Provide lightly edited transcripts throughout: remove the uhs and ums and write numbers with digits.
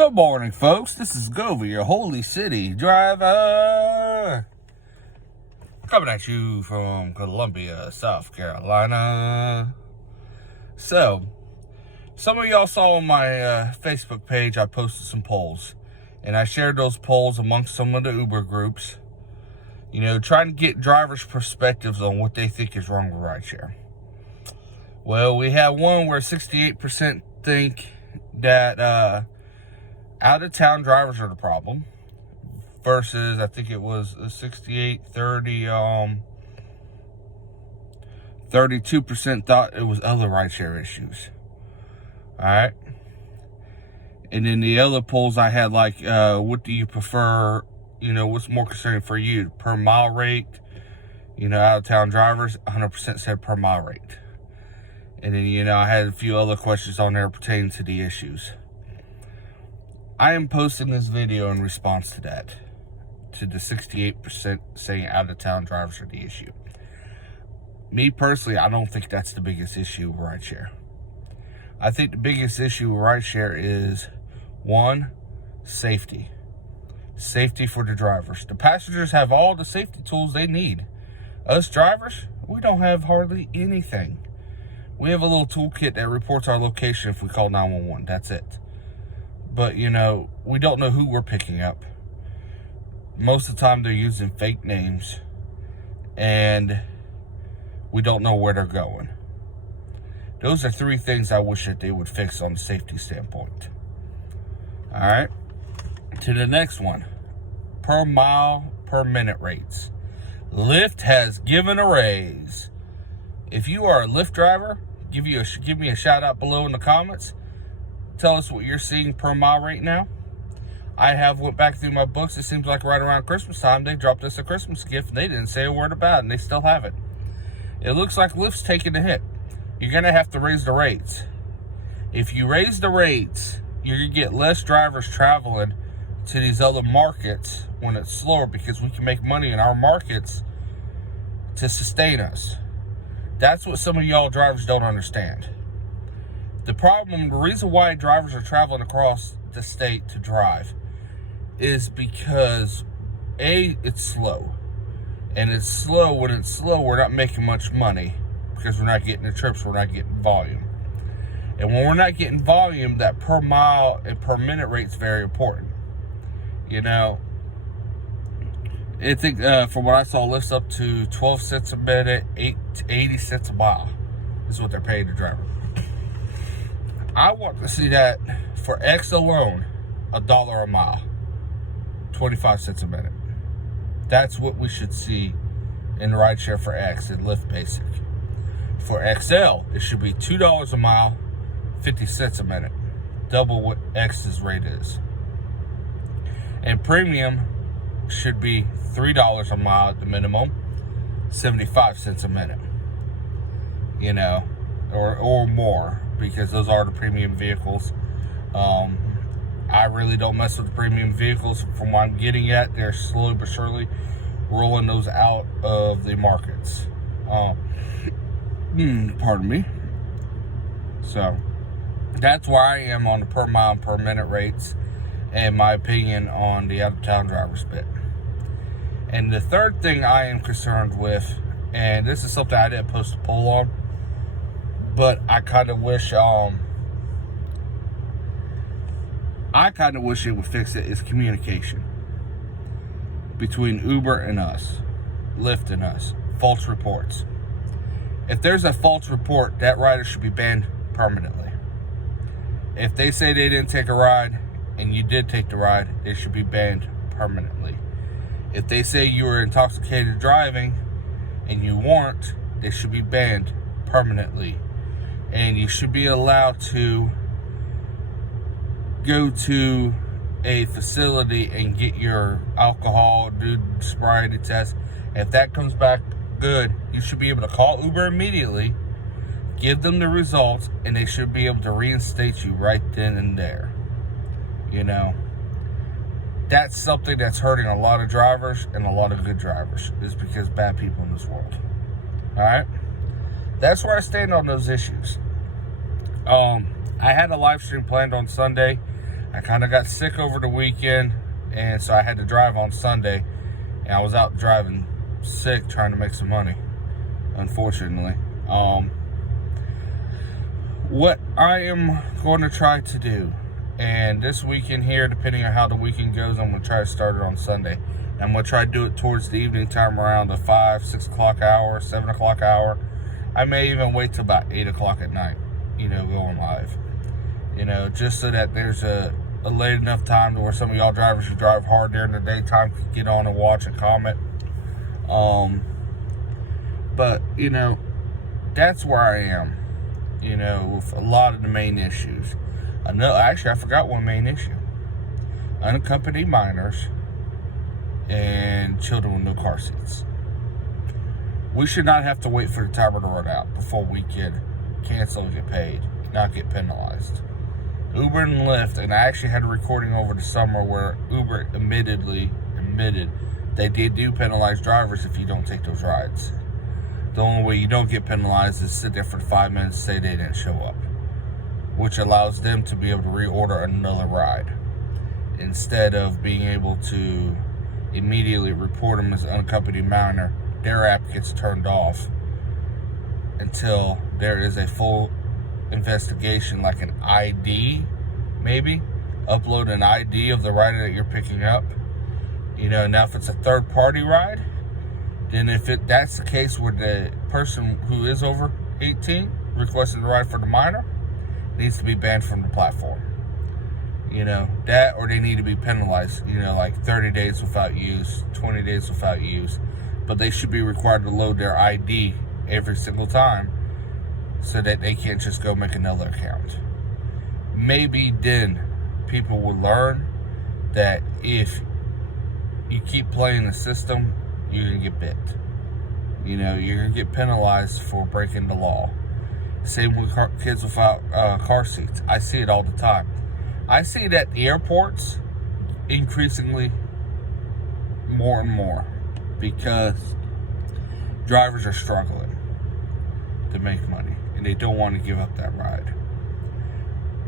Good morning, folks. This is Govey, your Holy City driver. Coming at you from Columbia, South Carolina. So, some of y'all saw on my Facebook page, I posted some polls. And I shared those polls amongst some of the Uber groups. You know, trying to get drivers' perspectives on what they think is wrong with rideshare. Well, we have one where 68% think that out-of-town drivers are the problem, versus, I think it was 68, 30, 32% thought it was other rideshare issues. Alright? And then the other polls I had, like, what do you prefer, you know, what's more concerning for you? Per mile rate, you know, out-of-town drivers, 100% said per mile rate. And then, you know, I had a few other questions on there pertaining to the issues. I am posting this video in response to that, to the 68% saying out-of-town drivers are the issue. Me personally, I don't think that's the biggest issue with rideshare. I think the biggest issue with rideshare is, one, safety. Safety for the drivers. The passengers have all the safety tools they need. Us drivers, we don't have hardly anything. We have a little toolkit that reports our location if we call 911. That's it. But, you know, we don't know who we're picking up. Most of the time they're using fake names. And we don't know where they're going. Those are three things I wish that they would fix on the safety standpoint. Alright. To the next one. Per mile, per minute rates. Lyft has given a raise. If you are a Lyft driver, give me a shout out below in the comments. Tell us what you're seeing per mile right now. I have went back through my books. It seems like right around Christmas time, they dropped us a Christmas gift and they didn't say a word about it, and they still have it. It looks like Lyft's taking a hit. You're going to have to raise the rates. If you raise the rates, you're going to get less drivers traveling to these other markets when it's slower, because we can make money in our markets to sustain us. That's what some of y'all drivers don't understand. The reason why drivers are traveling across the state to drive is because, A, it's slow. And it's slow. When it's slow, we're not making much money because we're not getting the trips, we're not getting volume. And when we're not getting volume, that per mile and per minute rate is very important. You know, I think from what I saw, lifts up to 12 cents a minute, 80 cents a mile is what they're paying the driver. I want to see that for X alone, $1 a mile, 25 cents a minute. That's what we should see in rideshare for X and Lyft Basic. For XL, it should be $2 a mile, 50 cents a minute, double what X's rate is. And premium should be $3 a mile at the minimum, 75 cents a minute. You know, or more, because those are the premium vehicles. I really don't mess with the premium vehicles. From what I'm getting at, they're slowly but surely rolling those out of the markets. Pardon me. So, that's where I am on the per mile and per minute rates, and my opinion on the out-of-town drivers bit. And the third thing I am concerned with, and this is something I didn't post a poll on, but I kind of wish it would fix it, is communication between Uber and us, Lyft and us. False reports. If there's a false report, that rider should be banned permanently. If they say they didn't take a ride and you did take the ride, it should be banned permanently. If they say you were intoxicated driving and you weren't, it should be banned permanently. And you should be allowed to go to a facility and get your alcohol, do sobriety test. If that comes back good, you should be able to call Uber immediately, give them the results, and they should be able to reinstate you right then and there. You know, that's something that's hurting a lot of drivers and a lot of good drivers, is because bad people in this world. Alright? That's where I stand on those issues. I had a live stream planned on Sunday. I kind of got sick over the weekend, and so I had to drive on Sunday, and I was out driving sick trying to make some money, unfortunately. What I am going to try to do, and this weekend here, depending on how the weekend goes, I'm going to try to start it on Sunday. I'm going to try to do it towards the evening time, around the 5, 6 o'clock hour, 7 o'clock hour. I may even wait till about 8 o'clock at night, going live. Just so that there's a late enough time to where some of y'all drivers who drive hard during the daytime can get on and watch and comment. But, that's where I am, with a lot of the main issues. Actually, I forgot one main issue. Unaccompanied minors and children with no car seats. We should not have to wait for the timer to run out before we can cancel and get paid, not get penalized. Uber and Lyft, and I actually had a recording over the summer where Uber admitted they did penalize drivers if you don't take those rides. The only way you don't get penalized is sit there for 5 minutes and say they didn't show up, which allows them to be able to reorder another ride instead of being able to immediately report them as unaccompanied minor. Their app gets turned off until there is a full investigation, like an ID, maybe. Upload an ID of the rider that you're picking up. Now if it's a third-party ride, then if that's the case where the person who is over 18 requesting the ride for the minor needs to be banned from the platform. That, or they need to be penalized, like 30 days without use, 20 days without use. But they should be required to load their ID every single time so that they can't just go make another account. Maybe then people will learn that if you keep playing the system, you're going to get bit. You're going to get penalized for breaking the law. Same with kids without car seats. I see it all the time. I see it at the airports increasingly more and more because drivers are struggling to make money and they don't want to give up that ride.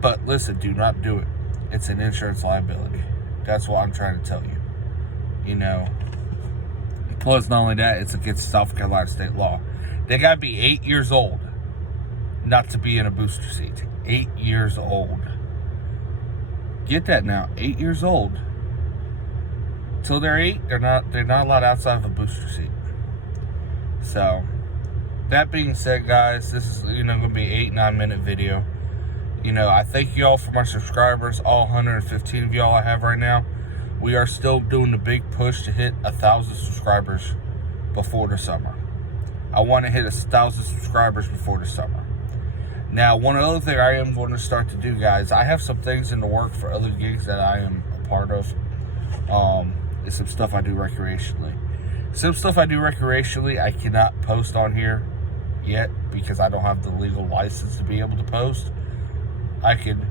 But listen, do not do it. It's an insurance liability. That's what I'm trying to tell you. Plus, not only that, it's against South Carolina state law. They got to be 8 years old not to be in a booster seat. 8 years old. Get that now. 8 years old. Till they're 8, they're not allowed outside of a booster seat. So, that being said, guys, this is going to be an 8-9 minute video. I thank you all for my subscribers, all 115 of y'all I have right now. We are still doing the big push to hit 1,000 subscribers before the summer. I want to hit 1,000 subscribers before the summer. Now, one other thing I am going to start to do, guys, I have some things in the work for other gigs that I am a part of. It's some stuff I do recreationally. Some stuff I do recreationally I cannot post on here yet because I don't have the legal license to be able to post. I can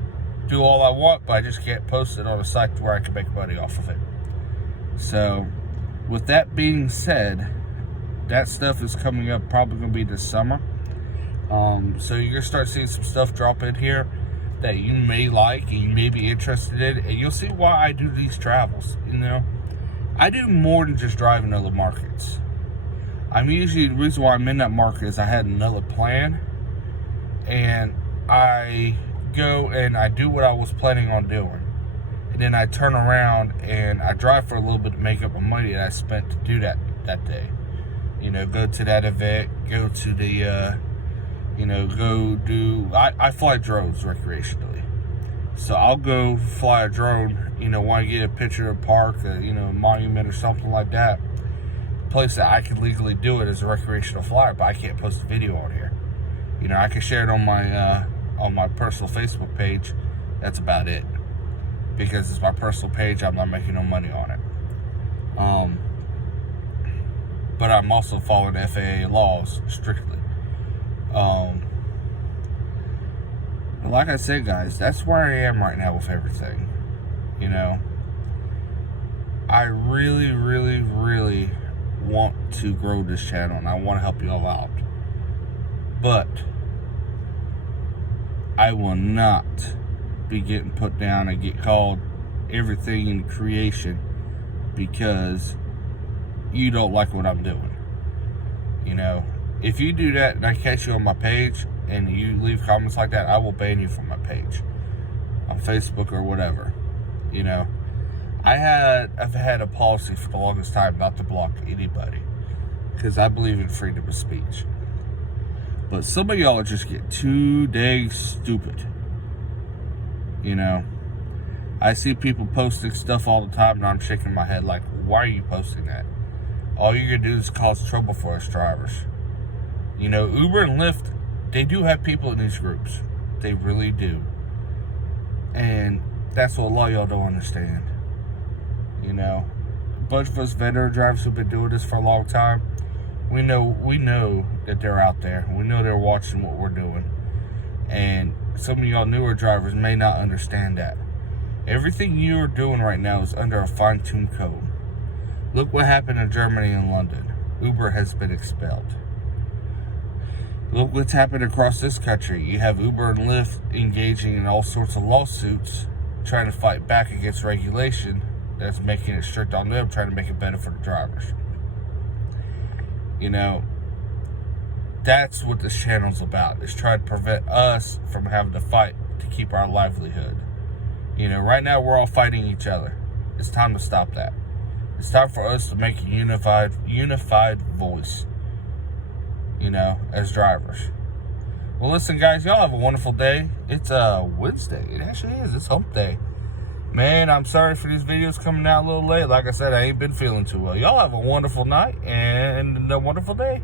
do all I want, but I just can't post it on a site where I can make money off of it. So, with that being said, that stuff is coming up probably going to be this summer. So you're going to start seeing some stuff drop in here that you may like and you may be interested in, and you'll see why I do these travels. I do more than just driving other markets. The reason why I'm in that market is I had another plan, and I go and I do what I was planning on doing, and then I turn around and I drive for a little bit to make up the money that I spent to do that day. Go to that event, go to the I fly drones recreationally, so I'll go fly a drone, want to get a picture of a park, a monument or something like that, place that I can legally do it as a recreational flyer, but I can't post a video on here. I can share it on my personal Facebook page. That's about it, because it's my personal page. I'm not making no money on it. But I'm also following the FAA laws strictly. Like I said, guys, that's where I am right now with everything. I really, really, really want to grow this channel, and I want to help you all out. But I will not be getting put down and get called everything in creation because you don't like what I'm doing. You know, if you do that and I catch you on my page and you leave comments like that, I will ban you from my page on Facebook or whatever. You know, I've had a policy for the longest time not to block anybody because I believe in freedom of speech. But some of y'all just get too dang stupid. You know, I see people posting stuff all the time and I'm shaking my head like, why are you posting that? All you're going to do is cause trouble for us drivers. You know, Uber and Lyft, they do have people in these groups. They really do. And that's what a lot of y'all don't understand. You know, a bunch of us veteran drivers who've been doing this for a long time, we know that they're out there. We know they're watching what we're doing. And some of y'all newer drivers may not understand that. Everything you're doing right now is under a fine-tuned code. Look what happened in Germany and London. Uber has been expelled. Look what's happened across this country. You have Uber and Lyft engaging in all sorts of lawsuits, trying to fight back against regulation that's making it strict on them, trying to make it better for the drivers. You know, that's what this channel's about, is trying to prevent us from having to fight to keep our livelihood. You know, right now we're all fighting each other. It's time to stop that. It's time for us to make a unified voice, you know, as drivers. Well, listen, guys, y'all have a wonderful day. It's Wednesday. It actually is. It's hump day. Man, I'm sorry for these videos coming out a little late. Like I said, I ain't been feeling too well. Y'all have a wonderful night and a wonderful day.